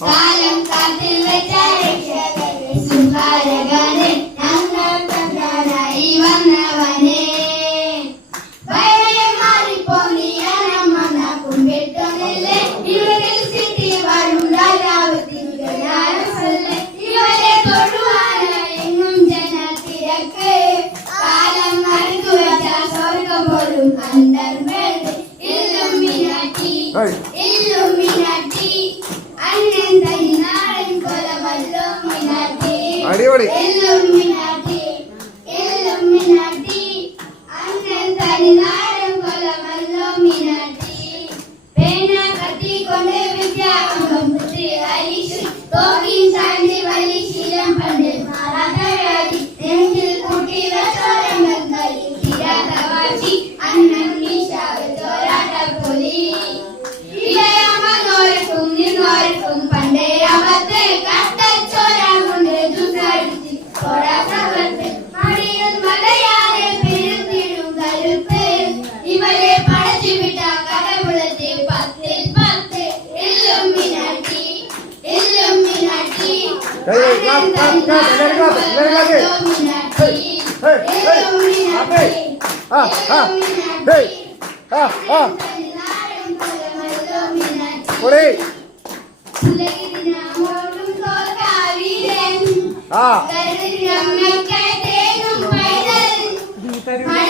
കാലം കാത്തിൽ വെച്ച സുഹാരകനെ ഞങ്ങൾ കണ്ടാനായി വന്നവനെ വയറേ മാറിപ്പോ നീ അനമ്മ കുമ്പിട്ടൊന്നില്ലേ ഇവിടെ സിറ്റി വാഴും രാജാവ് തിരുവനാരസല്ലേ ഇവരെ തൊഴുവാനായി എങ്ങും ജനത്തിരക്ക് കാലം മറന്നു വെച്ച സ്വർഗം പോലും അണ്ടർവേൾഡ് ഇല്ലുമിനാട്ടി ഇല്ലുമിനാട്ടി അണ്ണൻ തൈനാടൻ കൊലമല്ലോ മിനാട്ടി ഇല്ലുമിനാട്ടി ഇല്ലുമിനാട്ടി അണ്ണൻ തൈനാടൻ കൊലമല്ലോ മിനാട്ടി പേന കത്തിക്കൊണ്ട് വിദ്യാഭ്യാസം പുത്രി അലിഷ് തോക്കിൻ താണ്ടി വലിശീലം പണ്ട് മാറാതയാതി നെഞ്ചിൽ കൂട്ടി വെച്ചോരങ്ങൾ കൈ തീരാത്ത വാശി അണ്ണൻ നിശാവ് ചോരാട്ട പൊലി ഇടയമ്മനോർക്കും നിന്നോർക്കും പണ്ടേ അവത്തെ കത്തച്ചോരാൻ കൊണ്ട് ദുസടിച്ച് ചോരാത്തവർക്ക് മടിയിൽ മലയാളെ പെരുത്തിടും കരുത്ത് ഇവരെ പടച്ചു വിട്ട കടപുളത്തെ 10 ഇല്ലുമിനാട്ടി ഇല്ലുമിനാട്ടി ആ